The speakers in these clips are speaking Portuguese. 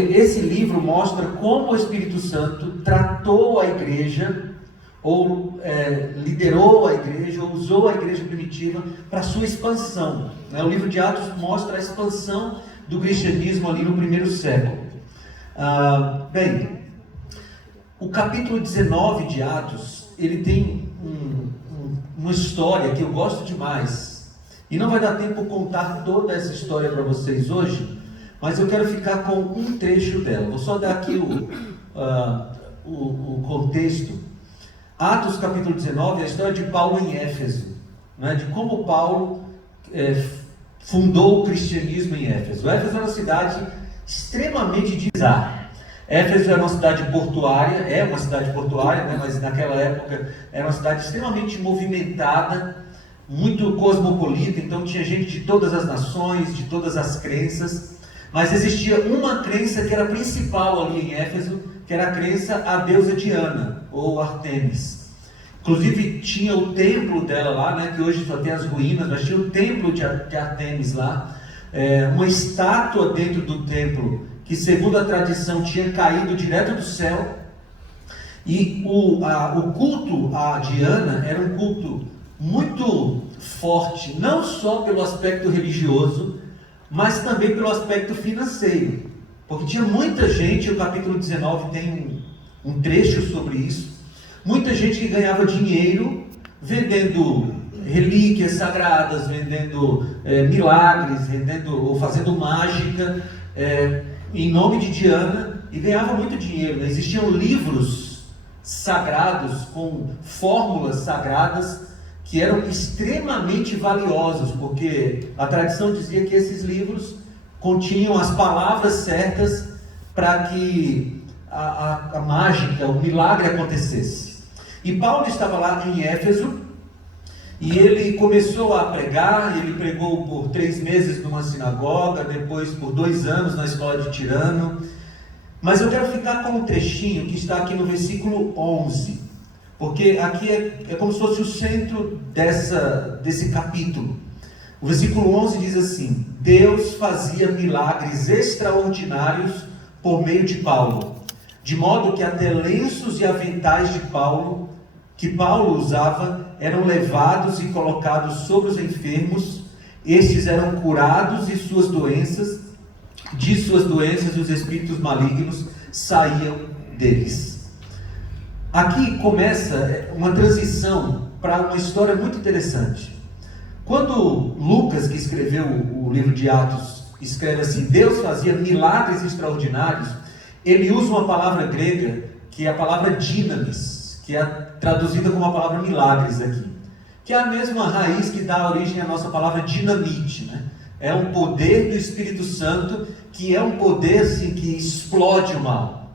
Esse livro mostra como o Espírito Santo tratou a igreja, ou liderou a igreja, ou usou a igreja primitiva para sua expansão. O livro de Atos mostra a expansão do cristianismo ali no primeiro século. Bem, o capítulo 19 de Atos, ele tem uma história que eu gosto demais. E não vai dar tempo de contar toda essa história para vocês hoje, mas eu quero ficar com um trecho dela. Vou só dar aqui o contexto. Atos capítulo 19 é a história de Paulo em Éfeso, né? De como Paulo fundou o cristianismo em Éfeso. Éfeso era uma cidade extremamente diversa. Éfeso era uma cidade portuária, é uma cidade portuária, né? Mas naquela época era uma cidade extremamente movimentada, muito cosmopolita, então tinha gente de todas as nações, de todas as crenças. Mas existia uma crença que era principal ali em Éfeso, que era a crença à deusa Diana, ou Artemis. Inclusive tinha o templo dela lá, né, que hoje só tem as ruínas, mas tinha o templo de Artemis lá, uma estátua dentro do templo, que segundo a tradição tinha caído direto do céu. E o culto a Diana era um culto muito forte, não só pelo aspecto religioso, mas também pelo aspecto financeiro, porque tinha muita gente, o capítulo 19 tem um trecho sobre isso, muita gente que ganhava dinheiro vendendo relíquias sagradas, vendendo milagres, ou fazendo mágica em nome de Diana, e ganhava muito dinheiro, né? Existiam livros sagrados com fórmulas sagradas que eram extremamente valiosos, porque a tradição dizia que esses livros continham as palavras certas para que a mágica, o milagre acontecesse. E Paulo estava lá em Éfeso, e ele começou a pregar. Ele pregou por 3 meses numa sinagoga, depois por 2 anos na escola de Tirano. Mas eu quero ficar com um trechinho que está aqui no versículo 11, porque aqui é como se fosse o centro desse capítulo. O versículo 11 diz assim: Deus fazia milagres extraordinários por meio de Paulo, de modo que até lenços e aventais que Paulo usava eram levados e colocados sobre os enfermos. Estes eram curados de suas doenças os espíritos malignos saíam deles. Aqui começa uma transição para uma história muito interessante. Quando Lucas, que escreveu o livro de Atos, escreve assim: Deus fazia milagres extraordinários, ele usa uma palavra grega, que é a palavra dinamis, que é traduzida como a palavra milagres aqui, que é a mesma raiz que dá origem à nossa palavra dinamite, né? É um poder do Espírito Santo, que é um poder assim, que explode o mal.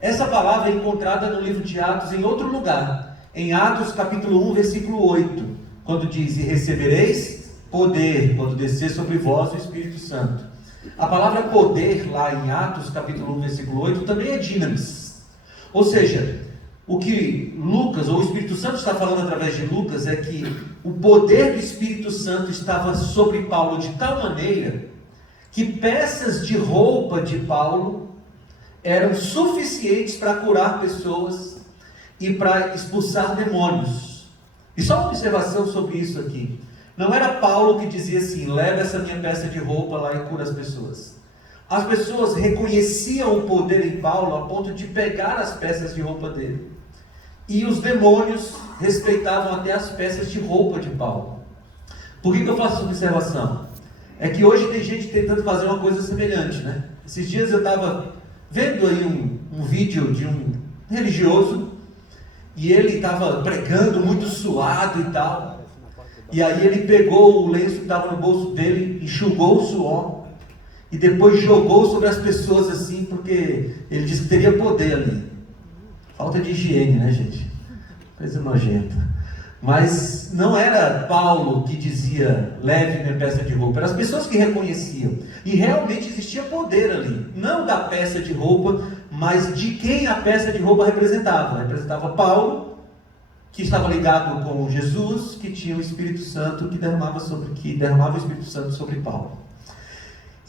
Essa palavra é encontrada no livro de Atos em outro lugar, em Atos capítulo 1, versículo 8, quando diz: e recebereis poder quando descer sobre vós o Espírito Santo. A palavra poder lá em Atos capítulo 1, versículo 8 também é dinamis. Ou seja, o que Lucas, ou o Espírito Santo está falando através de Lucas, é que o poder do Espírito Santo estava sobre Paulo de tal maneira que peças de roupa de Paulo eram suficientes para curar pessoas e para expulsar demônios. E só uma observação sobre isso aqui: não era Paulo que dizia assim: leva essa minha peça de roupa lá e cura as pessoas. As pessoas reconheciam o poder em Paulo a ponto de pegar as peças de roupa dele, e os demônios respeitavam até as peças de roupa de Paulo. Por que eu faço essa observação? É que hoje tem gente tentando fazer uma coisa semelhante, né? Esses dias eu estava vendo aí um vídeo de um religioso, e ele estava pregando muito suado e tal, e aí ele pegou o lenço que estava no bolso dele, enxugou o suor, e depois jogou sobre as pessoas assim, porque ele disse que teria poder ali. Falta de higiene, né, gente? Coisa nojenta. Mas não era Paulo que dizia: leve minha peça de roupa. Eram as pessoas que reconheciam. E realmente existia poder ali. Não da peça de roupa, mas de quem a peça de roupa representava. Representava Paulo, que estava ligado com Jesus, que tinha o Espírito Santo, que derramava o Espírito Santo sobre Paulo.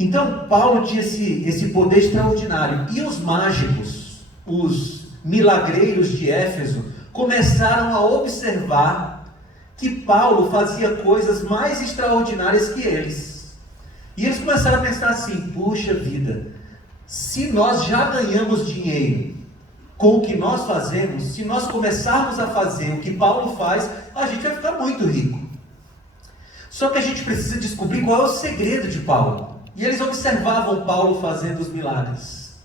Então Paulo tinha esse poder extraordinário. E os mágicos, os milagreiros de Éfeso, começaram a observar que Paulo fazia coisas mais extraordinárias que eles. E eles começaram a pensar assim: puxa vida, se nós já ganhamos dinheiro com o que nós fazemos, se nós começarmos a fazer o que Paulo faz, a gente vai ficar muito rico. Só que a gente precisa descobrir qual é o segredo de Paulo. E eles observavam Paulo fazendo os milagres.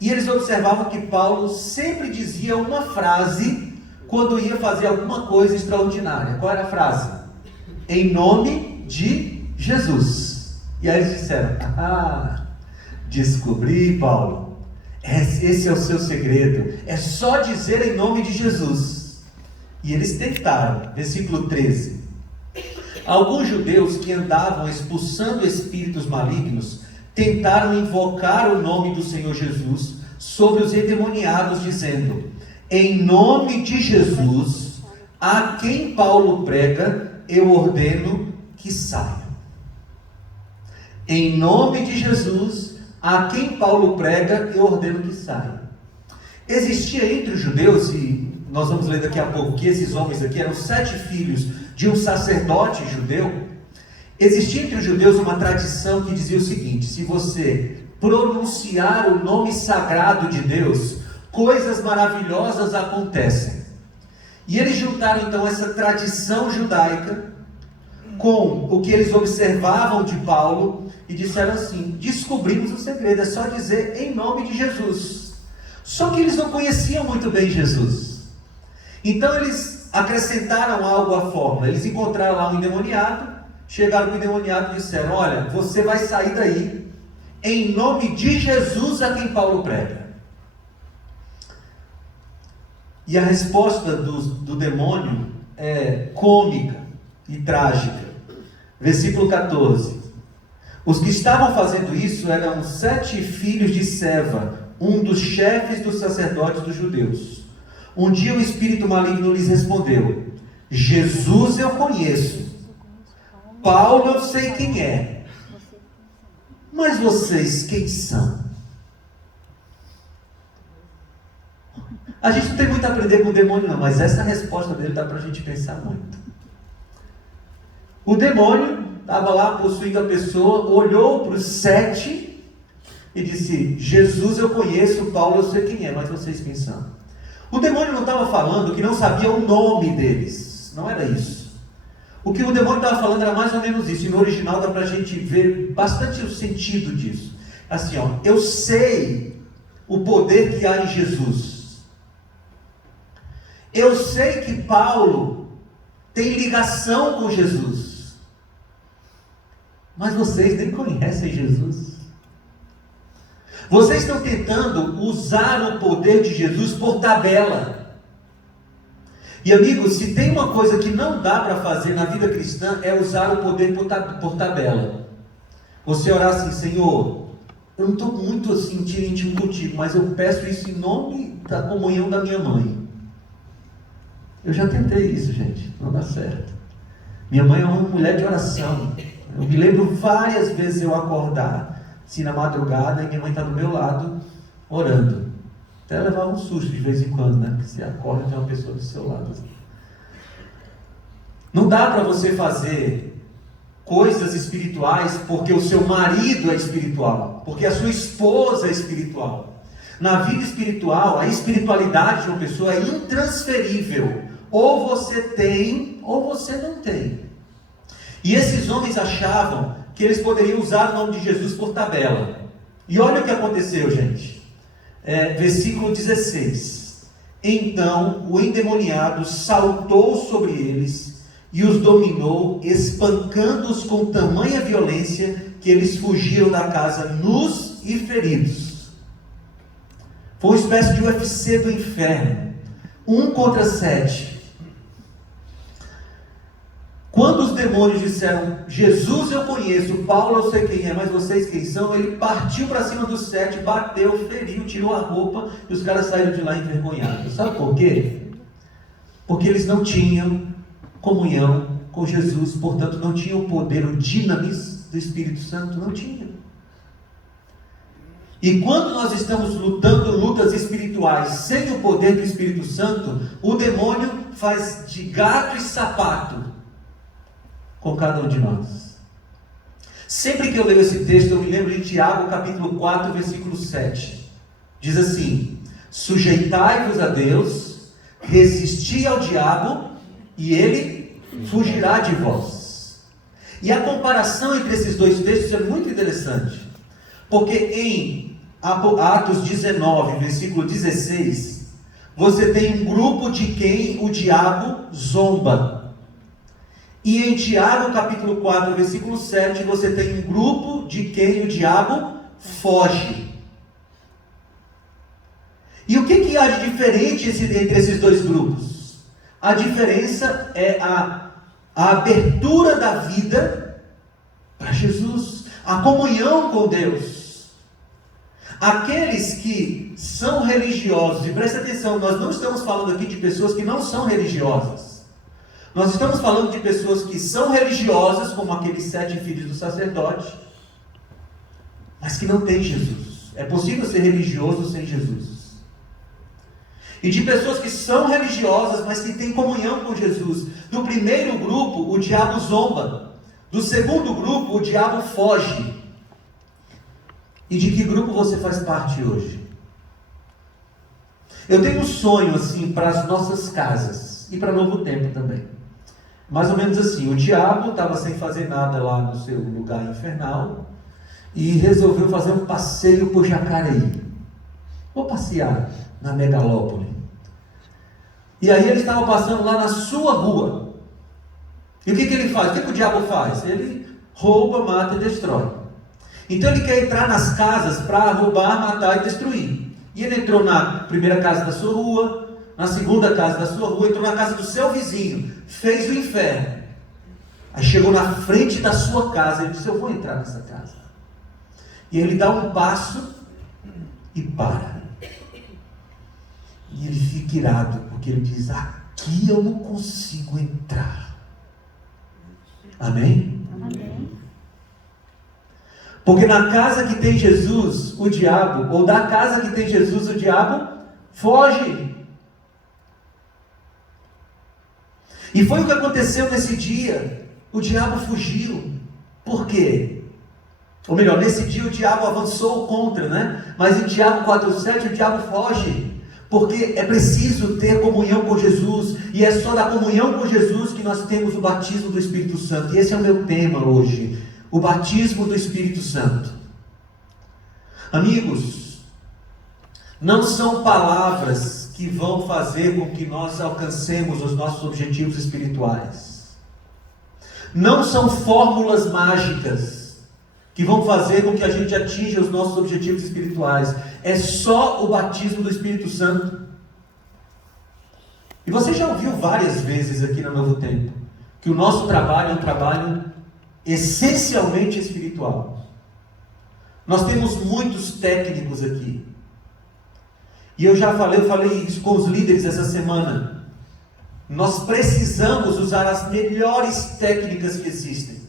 E eles observavam que Paulo sempre dizia uma frase quando ia fazer alguma coisa extraordinária. Qual era a frase? Em nome de Jesus. E aí eles disseram: descobri, Paulo. Esse é o seu segredo. É só dizer em nome de Jesus. E eles tentaram. Versículo 13. Alguns judeus que andavam expulsando espíritos malignos tentaram invocar o nome do Senhor Jesus sobre os endemoniados, dizendo: em nome de Jesus, a quem Paulo prega, eu ordeno que saiam. Em nome de Jesus, a quem Paulo prega, eu ordeno que saiam. Existia entre os judeus, e nós vamos ler daqui a pouco, que esses homens aqui eram 7 filhos de um sacerdote judeu. Existia entre os judeus uma tradição que dizia o seguinte: se você pronunciar o nome sagrado de Deus, coisas maravilhosas acontecem. E eles juntaram então essa tradição judaica com o que eles observavam de Paulo e disseram assim: descobrimos o segredo, é só dizer em nome de Jesus. Só que eles não conheciam muito bem Jesus. Então eles acrescentaram algo à fórmula. Eles encontraram lá um endemoniado, chegaram para o endemoniado e disseram: olha, você vai sair daí em nome de Jesus a quem Paulo prega. E a resposta do demônio é cômica e trágica. Versículo 14. Os que estavam fazendo isso eram 7 filhos de Seva, um dos chefes dos sacerdotes dos judeus. Um dia o espírito maligno lhes respondeu: Jesus eu conheço, Paulo eu sei quem é, mas vocês quem são? A gente não tem muito a aprender com o demônio não, mas essa resposta dele dá para a gente pensar muito. O demônio estava lá possuindo a pessoa, olhou para os 7 e disse: Jesus eu conheço, Paulo eu sei quem é, mas vocês quem são? O demônio não estava falando que não sabia o nome deles, não era isso. O que o demônio estava falando era mais ou menos isso, e no original dá para a gente ver bastante o sentido disso. Assim, eu sei o poder que há em Jesus. Eu sei que Paulo tem ligação com Jesus. Mas vocês nem conhecem Jesus. Vocês estão tentando usar o poder de Jesus por tabela. E amigos, se tem uma coisa que não dá para fazer na vida cristã, é usar o poder por tabela. Você orar assim: Senhor, eu não estou muito assim íntimo contigo, mas eu peço isso em nome da comunhão da minha mãe. Eu já tentei isso, gente, não dá certo. Minha mãe é uma mulher de oração. Eu me lembro várias vezes eu acordar assim na madrugada e minha mãe está do meu lado orando. Até levar um susto de vez em quando, né? Porque você acorda e tem uma pessoa do seu lado. Não dá para você fazer coisas espirituais porque o seu marido é espiritual, porque a sua esposa é espiritual. Na vida espiritual, a espiritualidade de uma pessoa é intransferível. Ou você tem, ou você não tem. E esses homens achavam que eles poderiam usar o nome de Jesus por tabela. E olha o que aconteceu, gente. Versículo 16. Então o endemoniado saltou sobre eles e os dominou, espancando-os com tamanha violência que eles fugiram da casa nus e feridos. Foi uma espécie de UFC do inferno. 1 contra 7. Quando os demônios disseram: Jesus eu conheço, Paulo eu sei quem é, mas vocês quem são? Ele partiu para cima dos 7, bateu, feriu, tirou a roupa e os caras saíram de lá envergonhados. Sabe por quê? Porque eles não tinham comunhão com Jesus, portanto não tinham o poder, o dinamis do Espírito Santo, não tinham. E quando nós estamos lutando lutas espirituais sem o poder do Espírito Santo, o demônio faz de gato e sapato com cada um de nós. Sempre que eu leio esse texto, eu me lembro de Tiago, capítulo 4, versículo 7. Diz assim: sujeitai-vos a Deus, resisti ao diabo, e ele fugirá de vós. E a comparação entre esses dois textos é muito interessante, porque em Atos 19, versículo 16, você tem um grupo de quem o diabo zomba. E em Tiago, capítulo 4, versículo 7, você tem um grupo de quem o diabo foge. E o que há de diferente entre esses dois grupos? A diferença é a abertura da vida para Jesus, a comunhão com Deus. Aqueles que são religiosos, e presta atenção, nós não estamos falando aqui de pessoas que não são religiosas. Nós estamos falando de pessoas que são religiosas, como aqueles 7 filhos do sacerdote, mas que não têm Jesus. É possível ser religioso sem Jesus. E de pessoas que são religiosas, mas que têm comunhão com Jesus. Do primeiro grupo, o diabo zomba. Do segundo grupo, o diabo foge. E de que grupo você faz parte hoje? Eu tenho um sonho assim para as nossas casas e para Novo Tempo também. Mais ou menos assim, o diabo estava sem fazer nada lá no seu lugar infernal e resolveu fazer um passeio por Jacareí. Vou passear na megalópole. E aí ele estava passando lá na sua rua. E o que ele faz? O que o diabo faz? Ele rouba, mata e destrói. Então ele quer entrar nas casas para roubar, matar e destruir. E ele entrou na primeira casa da sua rua, na segunda casa da sua rua, entrou na casa do seu vizinho, fez o inferno. Aí chegou na frente da sua casa, ele disse: eu vou entrar nessa casa. E ele dá um passo e para. E ele fica irado, porque ele diz: aqui eu não consigo entrar. Amém? Amém. Porque na casa que tem Jesus, o diabo, ou da casa que tem Jesus, o diabo foge. E foi o que aconteceu nesse dia. O diabo fugiu. Por quê? Ou melhor, nesse dia o diabo avançou contra, né? Mas em Tiago 4,7 o diabo foge. Porque é preciso ter comunhão com Jesus. E é só da comunhão com Jesus que nós temos o batismo do Espírito Santo. E esse é o meu tema hoje. O batismo do Espírito Santo. Amigos, não são palavras que vão fazer com que nós alcancemos os nossos objetivos espirituais. Não são fórmulas mágicas que vão fazer com que a gente atinja os nossos objetivos espirituais. É só o batismo do Espírito Santo. E você já ouviu várias vezes aqui no Novo Tempo que o nosso trabalho é um trabalho essencialmente espiritual. Nós temos muitos técnicos aqui. E eu falei isso com os líderes essa semana. Nós precisamos usar as melhores técnicas que existem.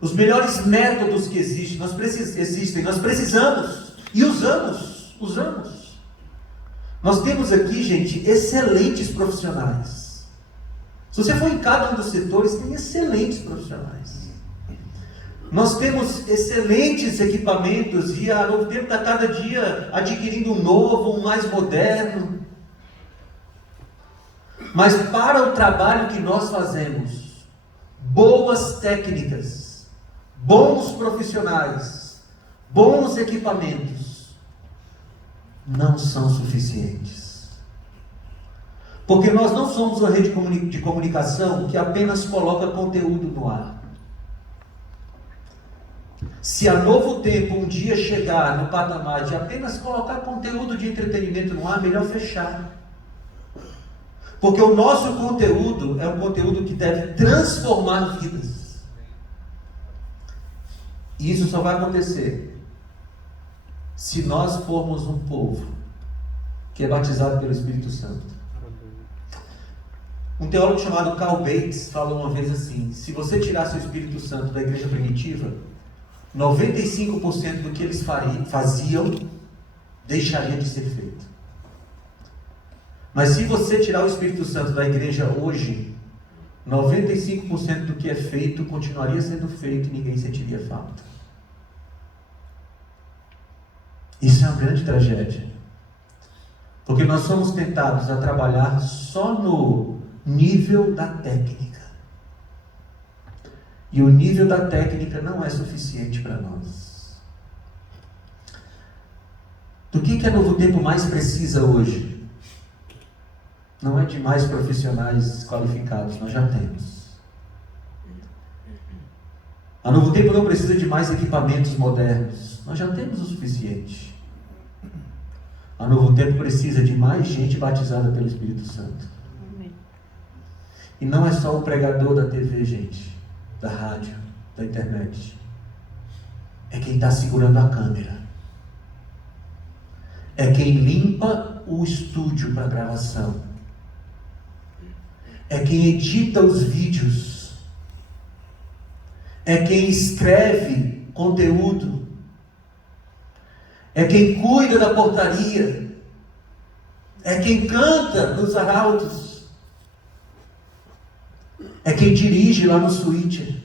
Os melhores métodos que existem. Nós precisamos e usamos. Nós temos aqui, gente, excelentes profissionais. Se você for em cada um dos setores, tem excelentes profissionais. Nós temos excelentes equipamentos e a Novo Tempo está cada dia adquirindo um novo, um mais moderno. Mas para o trabalho que nós fazemos, boas técnicas, bons profissionais, bons equipamentos, não são suficientes. Porque nós não somos uma rede de comunicação que apenas coloca conteúdo no ar. Se a Novo Tempo um dia chegar no patamar de apenas colocar conteúdo de entretenimento no ar, melhor fechar. Porque o nosso conteúdo é um conteúdo que deve transformar vidas. E isso só vai acontecer se nós formos um povo que é batizado pelo Espírito Santo. Um teólogo chamado Carl Bates falou uma vez assim: se você tirasse o Espírito Santo da igreja primitiva, 95% do que eles faziam deixaria de ser feito. Mas se você tirar o Espírito Santo da igreja hoje, 95% do que é feito continuaria sendo feito e ninguém sentiria falta. Isso é uma grande tragédia. Porque nós somos tentados a trabalhar só no nível da técnica. E o nível da técnica não é suficiente para nós. Do que a Novo Tempo mais precisa hoje? Não é de mais profissionais qualificados, nós já temos. A Novo Tempo não precisa de mais equipamentos modernos, nós já temos o suficiente. A Novo Tempo precisa de mais gente batizada pelo Espírito Santo. E não é só o pregador da TV, gente, da rádio, da internet. É quem está segurando a câmera. É quem limpa o estúdio para gravação. É quem edita os vídeos. É quem escreve conteúdo. É quem cuida da portaria. É quem canta nos arautos. É quem dirige lá no switcher.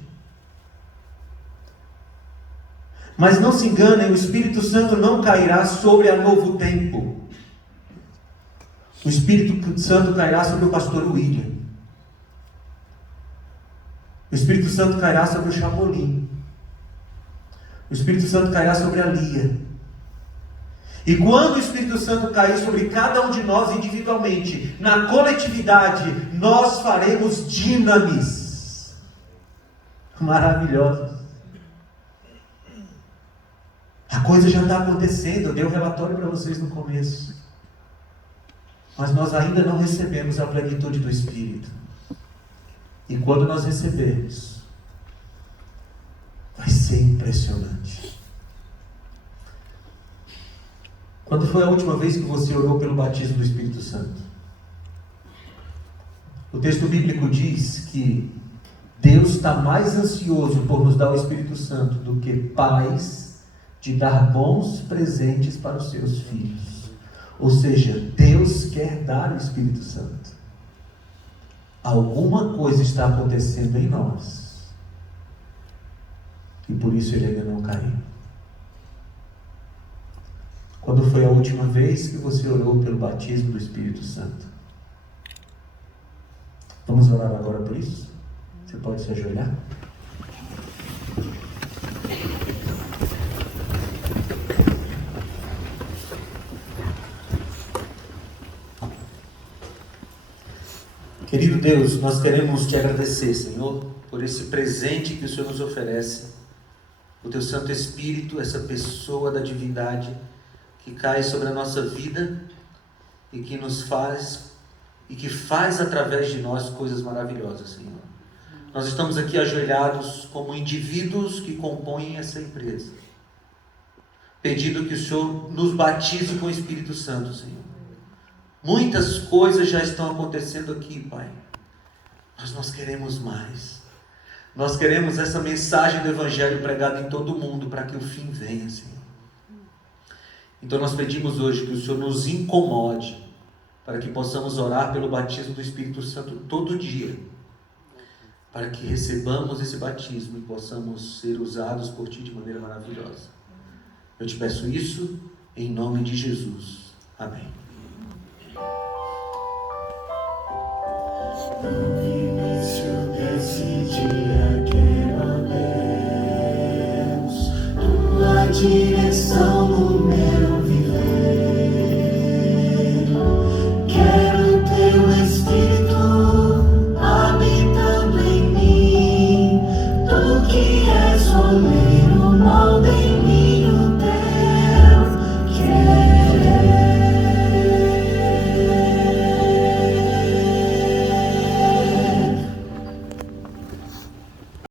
Mas não se enganem, o Espírito Santo não cairá sobre a Novo Tempo. O Espírito Santo cairá sobre o pastor William. O Espírito Santo cairá sobre o Chapolin. O Espírito Santo cairá sobre a Lia. E quando o Espírito Santo cair sobre cada um de nós individualmente, na coletividade, nós faremos dinamis maravilhosas. A coisa já está acontecendo, eu dei um relatório para vocês no começo. Mas nós ainda não recebemos a plenitude do Espírito. E quando nós recebermos, vai ser impressionante. Quando foi a última vez que você orou pelo batismo do Espírito Santo? O texto bíblico diz que Deus está mais ansioso por nos dar o Espírito Santo do que pais de dar bons presentes para os seus filhos. Ou seja, Deus quer dar o Espírito Santo. Alguma coisa está acontecendo em nós. E por isso ele ainda não caiu. Quando foi a última vez que você orou pelo batismo do Espírito Santo? Vamos orar agora por isso? Você pode se ajoelhar? Querido Deus, nós queremos te agradecer, Senhor, por esse presente que o Senhor nos oferece, o teu Santo Espírito, essa pessoa da divindade que cai sobre a nossa vida e que nos faz e que faz através de nós coisas maravilhosas, Senhor. Nós estamos aqui ajoelhados como indivíduos que compõem essa empresa, pedindo que o Senhor nos batize com o Espírito Santo, Senhor. Muitas coisas já estão acontecendo aqui, Pai, mas nós queremos mais. Nós queremos essa mensagem do Evangelho pregada em todo o mundo para que o fim venha, Senhor. Então nós pedimos hoje que o Senhor nos incomode para que possamos orar pelo batismo do Espírito Santo todo dia, para que recebamos esse batismo e possamos ser usados por Ti de maneira maravilhosa. Eu te peço isso em nome de Jesus. Amém.